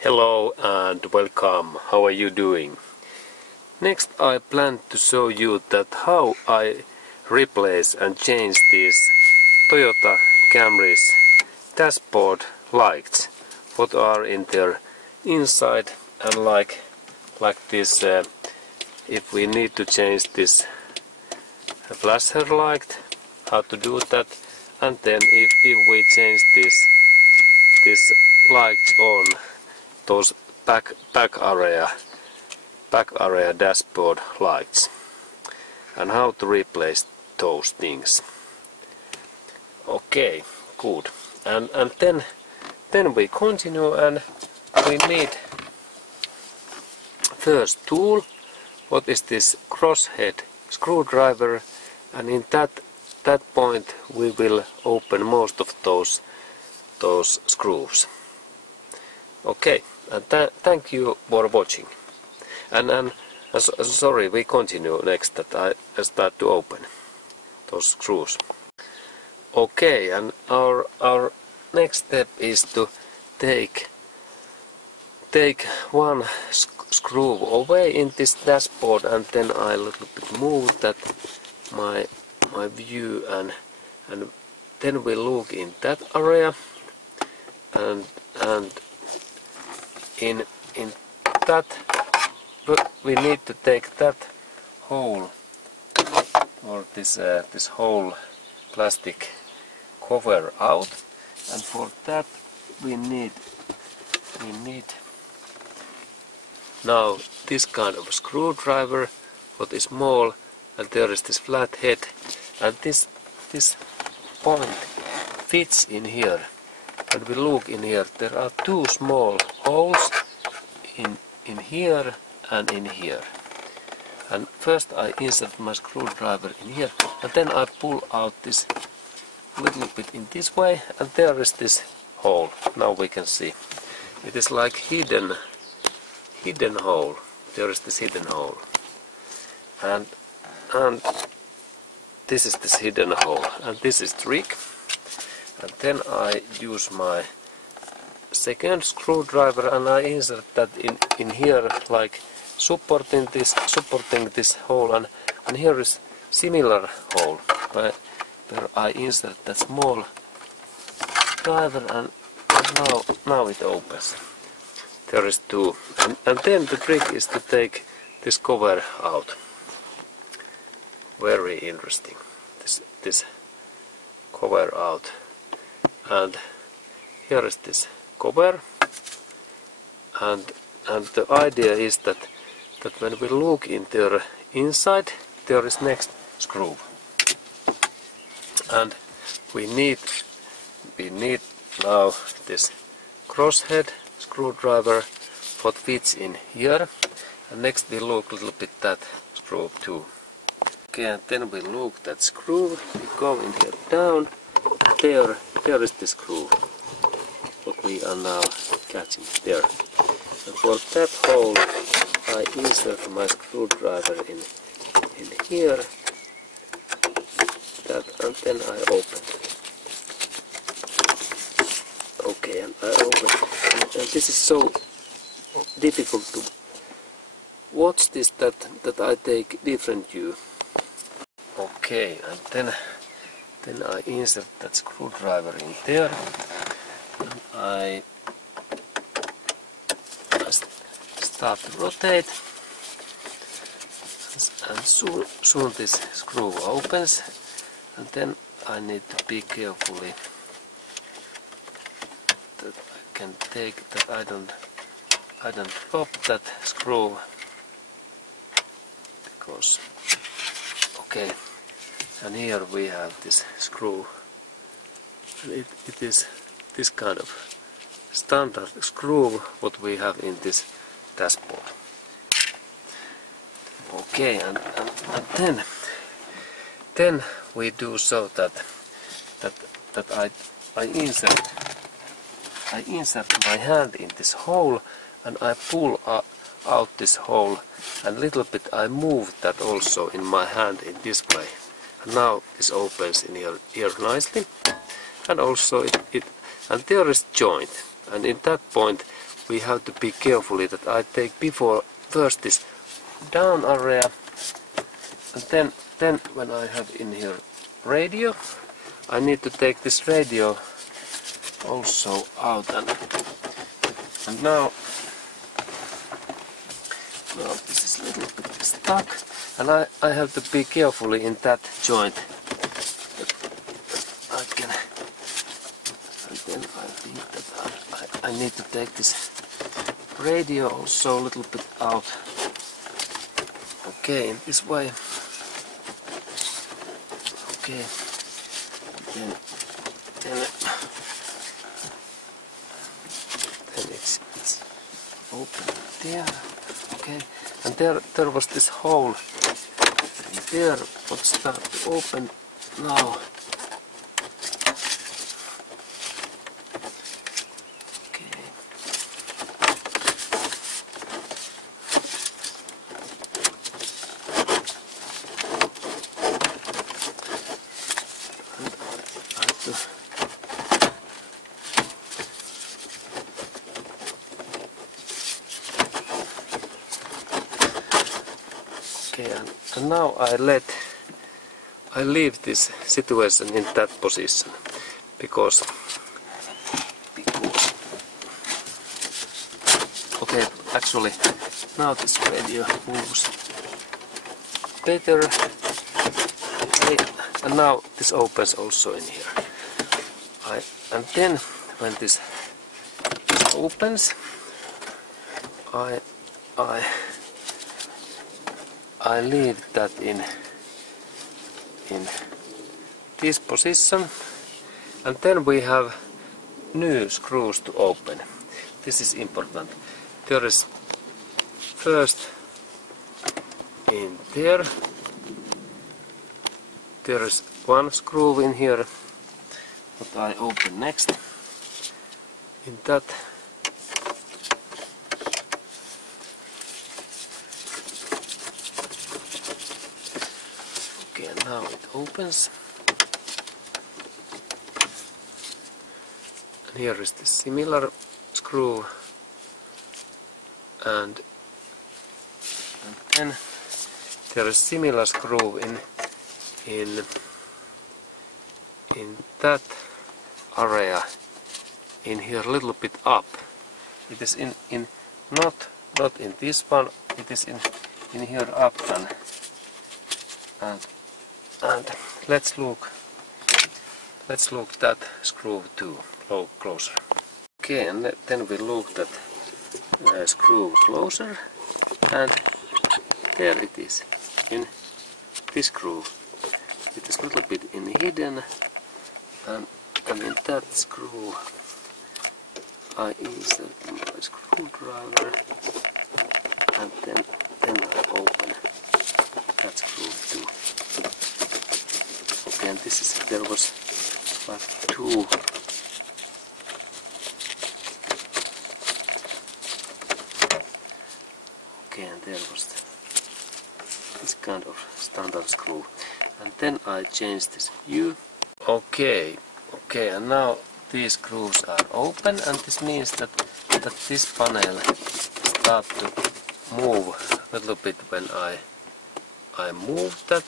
Hello and welcome. How are you doing? Next I plan to show you that how I replace and change these Toyota Camry's dashboard lights. What are in their inside and like this if we need to change this flasher light, how to do that, and then if we change this lights on those back area dashboard lights and how to replace those things. Okay, good. And then we continue, and we need first tool. What is this crosshead screwdriver, and in that point we will open most of those screws. Okay, and thank you for watching. And sorry, we continue next that I start to open those screws. Okay, and our next step is to take one screw away in this dashboard, and then I little bit move that my view, and then we look in that area, and in that we need to take that hole, or this whole plastic cover out, and for that we need now this kind of screwdriver, what is small, and there is this flat head, and this point fits in here. And we look in here, there are two small holes in here and in here. And first I insert my screwdriver in here, and then I pull out this little bit in this way, and there is this hole. Now we can see. It is like hidden hole. There is this hidden hole. And this is this hidden hole, and this is trick. And then I use my second screwdriver, and I insert that in here, like supporting this hole, and here is similar hole where I insert that small driver, and now it opens. There is two, and then the trick is to take this cover out. Very interesting. This cover out. And here is this cover, and the idea is that when we look in their inside, there is next screw, and we need now this crosshead screwdriver what fits in here, and next we look a little bit that screw too. Okay, and then we look that screw, we go in here down. There is the screw, what we are now catching there. And for that hole, I insert my screwdriver in here, and then I open. Okay, and I open. And this is so difficult to watch this that I take different view. Okay, and then I insert that screwdriver in there, and I start to rotate, and soon this screw opens, and then I need to be carefully that I can take that I don't drop that screw, because okay. And here we have this screw, and it is this kind of standard screw what we have in this dashboard. Okay, and then we do so that I insert my hand in this hole, and I pull out this hole, and little bit I move that also in my hand in this way. And now this opens in here nicely, and also and there is joint, and in that point we have to be carefully that I take first this down area, and then when I have in here radio, I need to take this radio also out, and now this is a little bit stuck, and I have to be carefully in that joint. I can, and then I think that I need to take this radio also a little bit out. Okay, in this way. Okay, then it's open there. Okay, and there was this hole there, what start to open now. Okay. And I have to and now I leave this situation in that position because okay, actually now this radio moves better. Okay, and now this opens also in here. And then when this opens, I leave that in this position, and then we have new screws to open. This is important. There is first in there is one screw in here that I open next. In that now it opens, and here is the similar screw, and then there is similar screw in that area in here a little bit up. It is in not in this one, it is in here up, and let's look that screw too closer. Okay, and then we look that screw closer, and there it is in this screw. It is a little bit hidden, and in that screw I insert my screwdriver, and then I open that screw too. Okay, and there was like two. Okay, and there was this kind of standard screw, and then I changed this view. Okay, and now these screws are open, and this means that this panel starts to move a little bit when I move that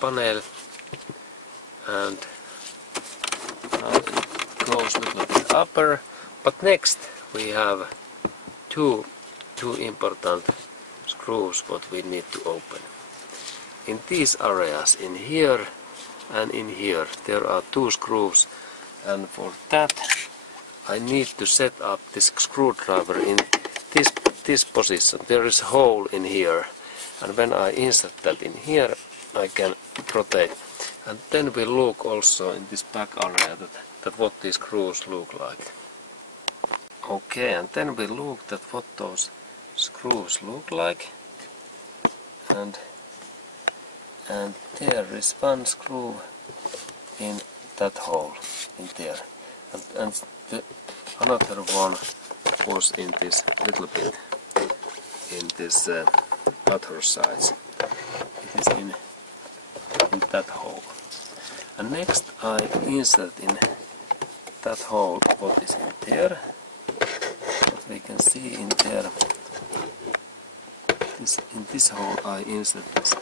panel, and now it goes a little bit upper. But next we have two important screws what we need to open. In these areas, in here and in here, there are two screws, and for that I need to set up this screwdriver in this position. There is a hole in here, and when I insert that in here, I can rotate. And then we look also in this back area that what these screws look like. Okay, and then we look at what those screws look like, and there is one screw in that hole in there, and the another one was in this little bit in this other sides. It is in that hole, and next I insert in that hole what is in there, So you can see in there, in this hole I insert this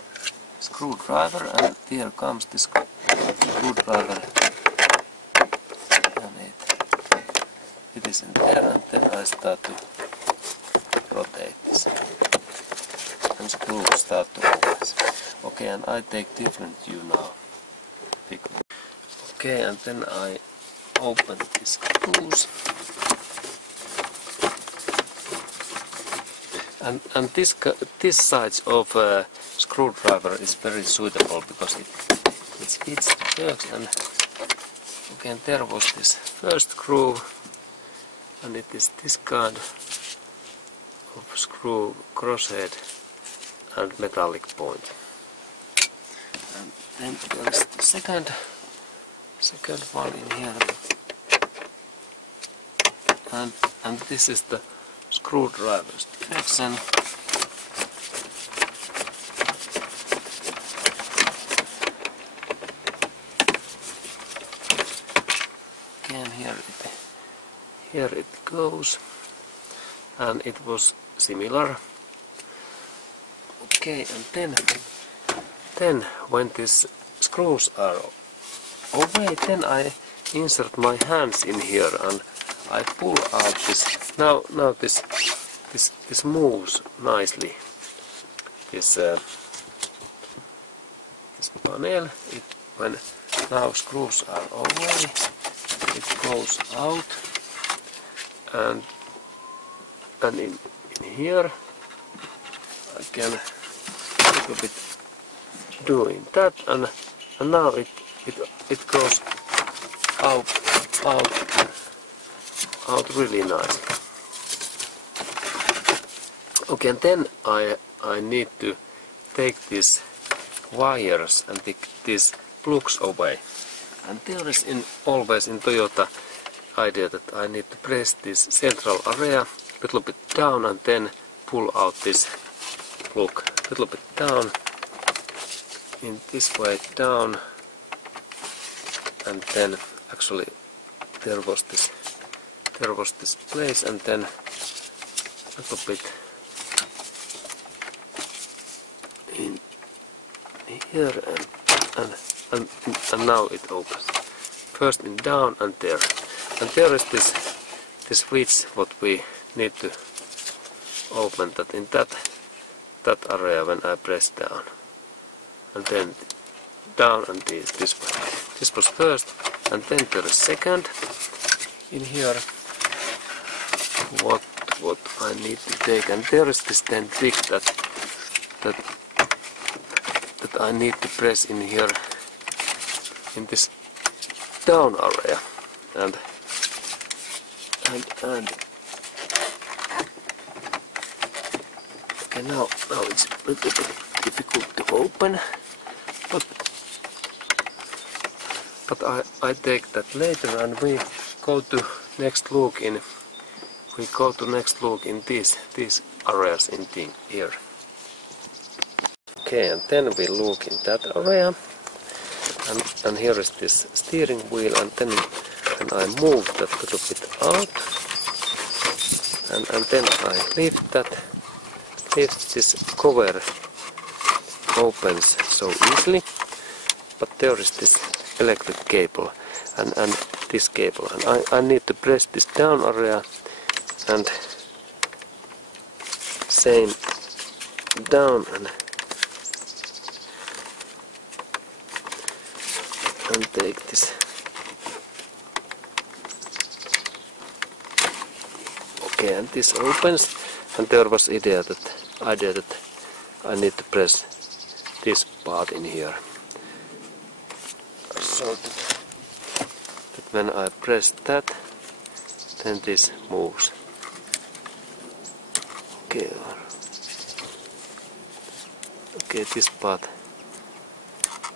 screwdriver, and here comes this screwdriver, and it is in there, and then I start to rotate this, and screws start to open. Okay, and I take different view now. Okay, and then I open these screws. And this size of screwdriver is very suitable because it fits the jerks. And okay, and there was this first screw, and it is this kind of screw, crosshead and metallic point. And then there is the second one in here, and this is the screwdriver's direction. Again, here it goes, and it was similar. Okay, and then when these screws are away, then I insert my hands in here and I pull out this. Now this moves nicely. This panel. When now screws are away, it goes out, and in here I can a little bit doing that, and now it goes out really nice. Okay, and then I need to take these wires and take these plugs away. And there is always in Toyota idea that I need to press this central area a little bit down and then pull out this plug a little bit down, in this way down, and then actually there was this place, and then a little bit in here, and now it opens. First in down and there is this switch what we need to open that in that area when I press down, and then down and this way. This was first, and then there is second in here what I need to take, and there is this then trick that I need to press in here in this down area, and okay, now it's a little bit difficult to open, but I take that later, and we go to next look in these areas in here. Okay, and then we look in that area, and here is this steering wheel, and then I move that a little bit out, and then I lift this cover opens so easily, but there is this electric cable and this cable, and I need to press this down area and same down and take this. Okay, and this opens, and there was idea that I need to press this part in here, so that when I press that, then this moves. Okay, this part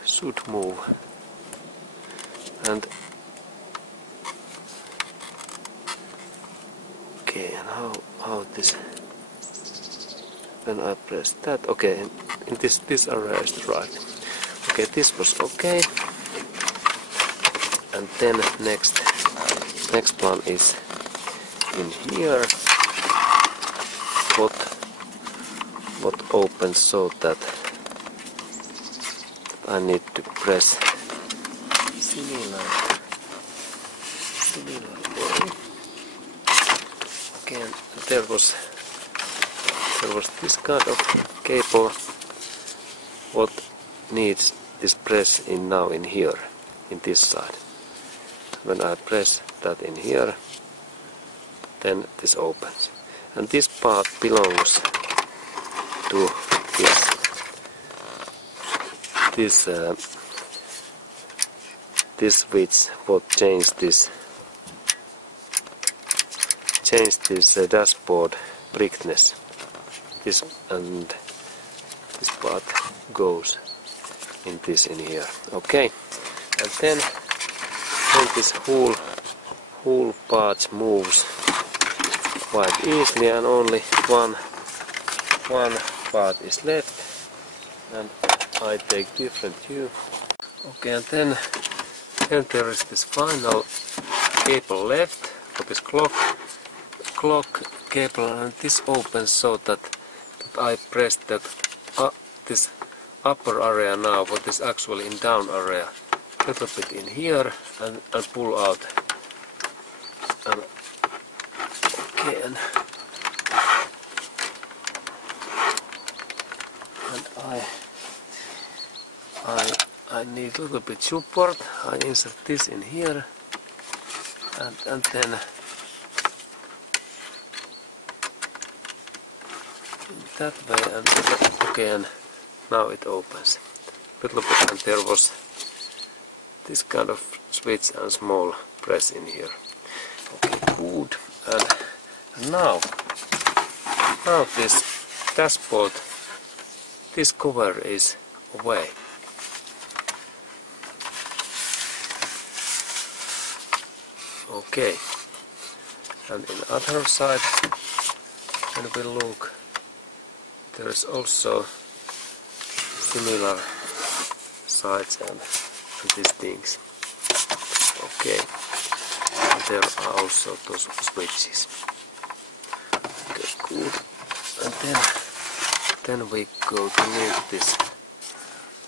should move, and okay, and how this, when I press that, okay, in this area is right. Okay, this was okay, and then next one is in here, what opens so that I need to press similar way. Again, there was this kind of cable what needs this press in now in here, in this side. When I press that in here, then this opens. And this part belongs to this switch what changed this dashboard brickness. This and this part goes in this in here. Okay, and then this whole part moves quite easily, and only one part is left, and I take different view. Okay, and then there is this final cable left for this clock cable, and this opens so that I press that this upper area now, what is actually in down area, a little bit in here, and pull out. And again, and I need a little bit support. I insert this in here, and then that way, and again, now it opens a little bit, and there was this kind of switch and small press in here. Okay, good. And now this dashboard, this cover is away. Okay, and in other side, when we look, there is also similar sides and these things. Okay, and there are also those switches. Okay, good. And then we go to look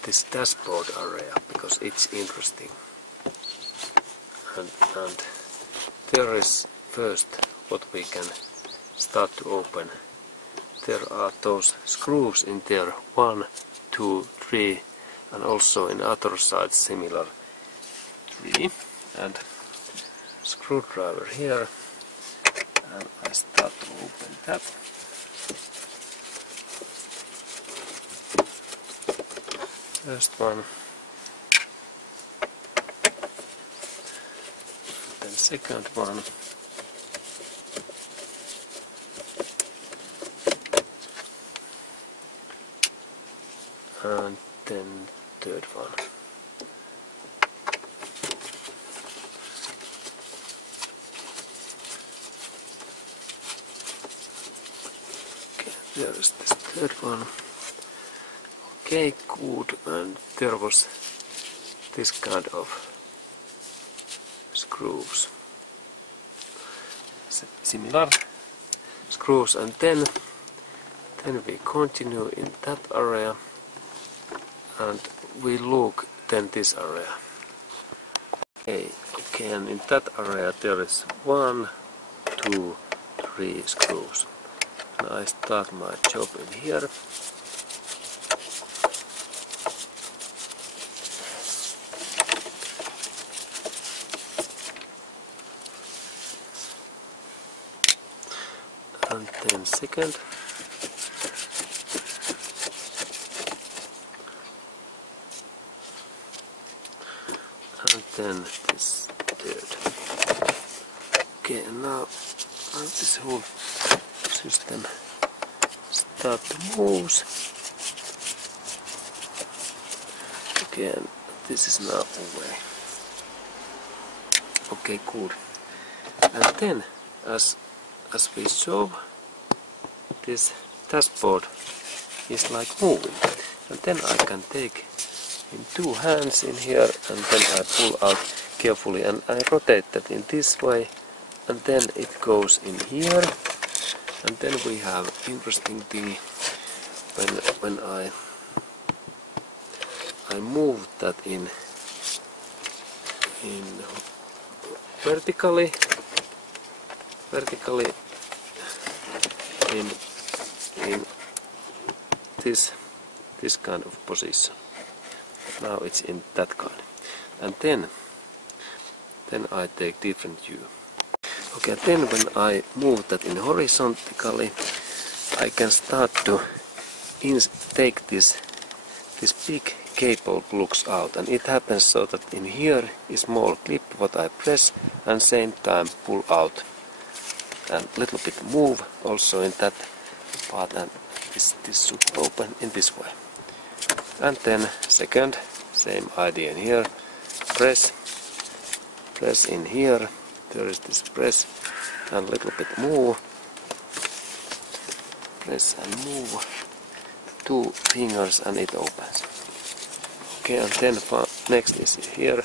this dashboard area, because it's interesting. And there is first what we can start to open. There are those screws in there, 1, 2, 3, and also in other sides similar 3, and screwdriver here, and I start to open that. First one, then second one, and then third one. Okay, there is this third one. Okay, good, and there was this kind of screws, similar screws, and then we continue in that area, and we look then this area. Okay, and in that area there is 1, 2, 3 screws. And I start my job in here. And then second. And then this third. Okay, and now this whole system start to move. Again, this is now away. Okay, good. And then, as we saw, this dashboard is like moving, and then I can take in 2 hands in here, and then I pull out carefully, and I rotate that in this way, and then it goes in here, And then we have interesting thing when I move that in vertically in this kind of position. Now it's in that kind, and then I take different view. Okay, then when I move that in horizontally, I can start to take this big cable plugs out, and it happens so that in here is small clip what I press and same time pull out, and little bit move also in that part, and this should open in this way. And then second, same idea in here, press in here, there is this press and little bit move, press and move, 2 fingers and it opens. Okay, and then next is here,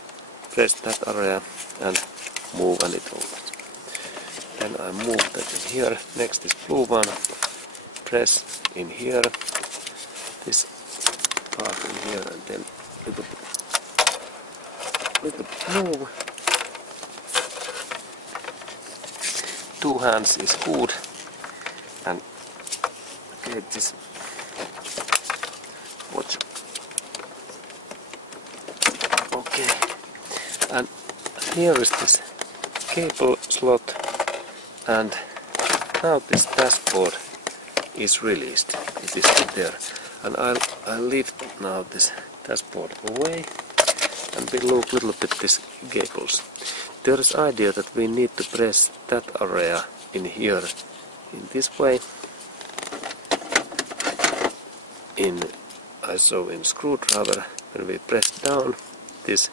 press that area and move and it opens. Then I move that in here, next is blue one, press in here, this part in here, and then little bit move. 2 hands is good, and get this watch. Okay, and here is this cable slot, and now this dashboard is released. It is there, and I'll lift now this dashboard away, and we look a little bit these cables. There is idea that we need to press that area in here in this way. I saw in screwdriver when we press down this,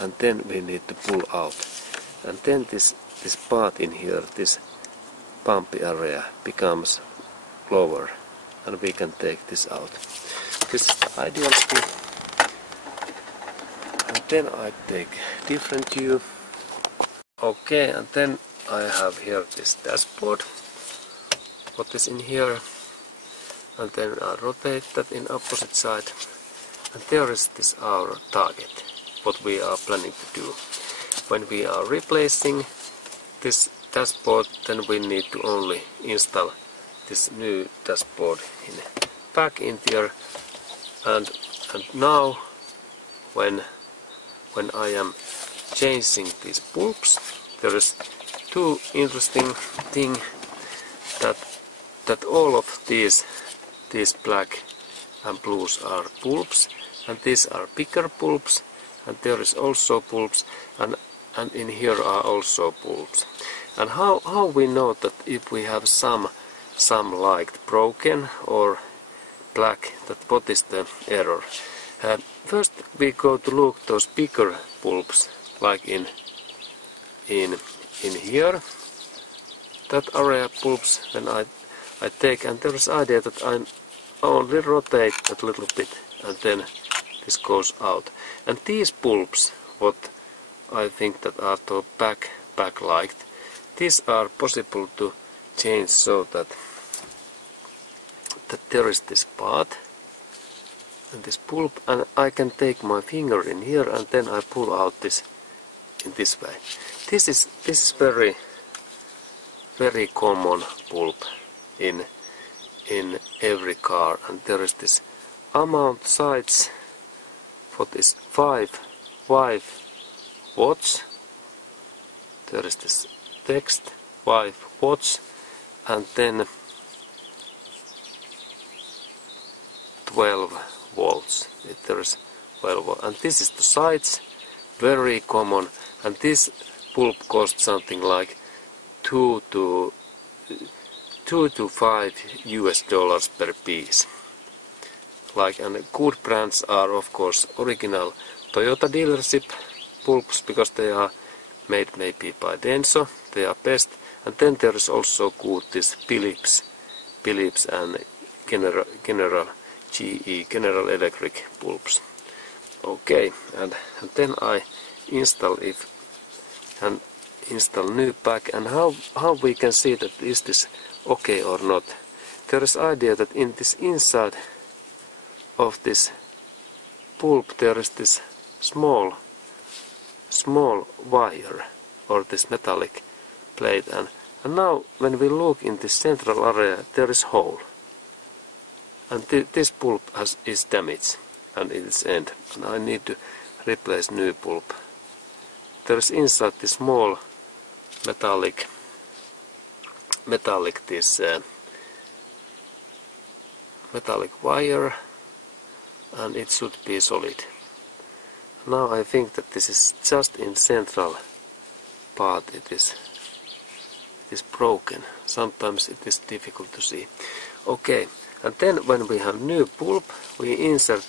and then we need to pull out, and then this part in here, this bumpy area becomes lower, and we can take this out. This is the ideal thing. And then I take different view. Okay, and then I have here this dashboard, what is in here, and then I rotate that in opposite side, and there is this our target, what we are planning to do. When we are replacing this dashboard, then we need to only install this new dashboard back in there, and now when I am changing these bulbs, there is 2 interesting thing that all of these black and blues are bulbs, and these are bigger bulbs, and there is also bulbs, and in here are also bulbs. And how we know that if we have some like broken or black, that what is the error? First we go to look those bigger bulbs, like in here, that area bulbs. Then I take, and there is idea that I only rotate that little bit, and then this goes out. And these bulbs, what I think that are the backlight, these are possible to change so that there is this part and this bulb, and I can take my finger in here, and then I pull out this in this way. This is very common bulb in every car, and there is this amount size, what is 5 watts. There is this text 5 watts, and then 12 volts. There is 12 volts, and this is the size, very common, and this bulb costs something like $2 to $5 per piece. Like, and good brands are of course original Toyota dealership bulbs, because they are made maybe by Denso, they are best. And then there is also good this Philips and General Electric bulbs. Okay, and then I install install new pack, and how we can see that is this okay or not. There is idea that in this inside of this bulb there is this small wire or this metallic plate, and now when we look in this central area there is hole, and this bulb is damaged and it is end, and I need to replace new bulb. There is inside this small metallic this metallic wire, and it should be solid. Now I think that this is just in central part it is broken. Sometimes it is difficult to see. Okay, and then when we have new bulb we insert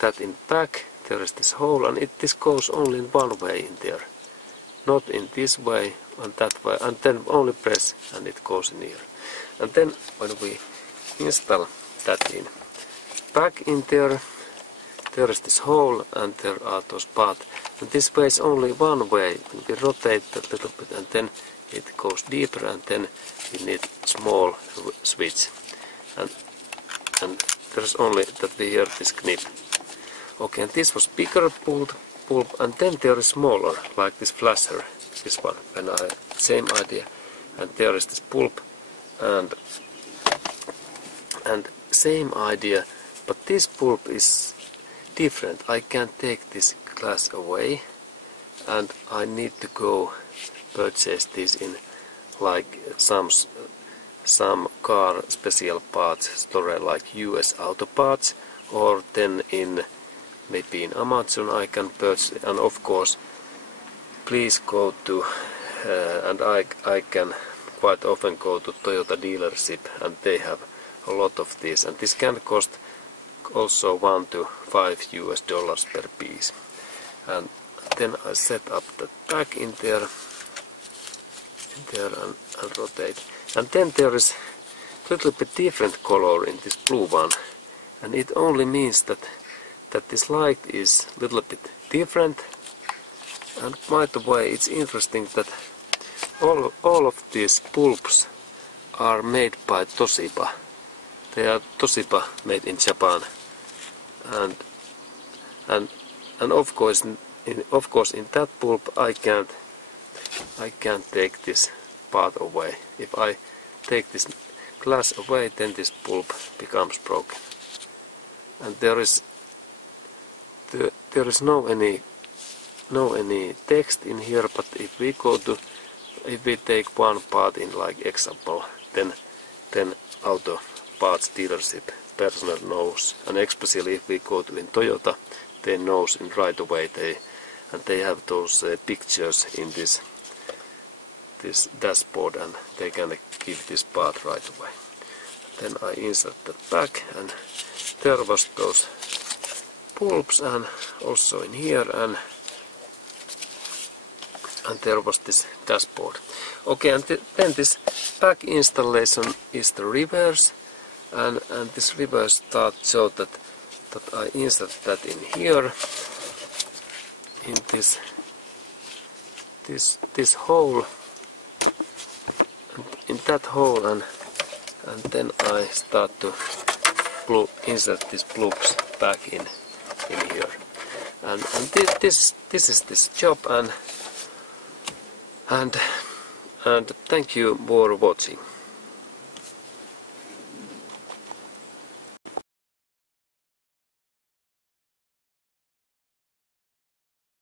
that in back. There is this hole, and this goes only in one way in there, not in this way and that way, and then only press and it goes in here. And then when we install that in back in there, there is this hole and there are those parts, and this way is only one way. When we rotate a little bit and then it goes deeper, and then we need small switch, and there's only that we hear this knip. Okay, and this was bigger bulb, and then there is smaller, like this flasher, this one, same idea, and there is this bulb, and same idea, but this bulb is different. I can't take this glass away, and I need to go purchase this in like some car special parts store like US Auto Parts, or then maybe in Amazon I can purchase, and of course please go to and I can quite often go to Toyota dealership, and they have a lot of these, and this can cost also $1 to $5 per piece. And then I set up the back in there and rotate, and then there is a little bit different color in this blue one, and it only means that this light is a little bit different. And by the way, it's interesting that all of these bulbs are made by Toshiba. They are Toshiba made in Japan, and of course in that bulb I can't take this part away. If I take this glass away, then this bulb becomes broken, and there is no any text in here. But if we take one part in like example, then Auto Parts dealership personnel knows, and especially if we go to in Toyota, they knows in right away. They have those pictures in this dashboard, and they can give this part right away. Then I insert that back, and there was those bulbs, and also in here, and there was this dashboard. Okay, and then this back installation is the reverse, and this reverse start so that I insert that in here in this hole, in that hole, and then I start to insert these bulbs back in here, and this is this job, and thank you for watching.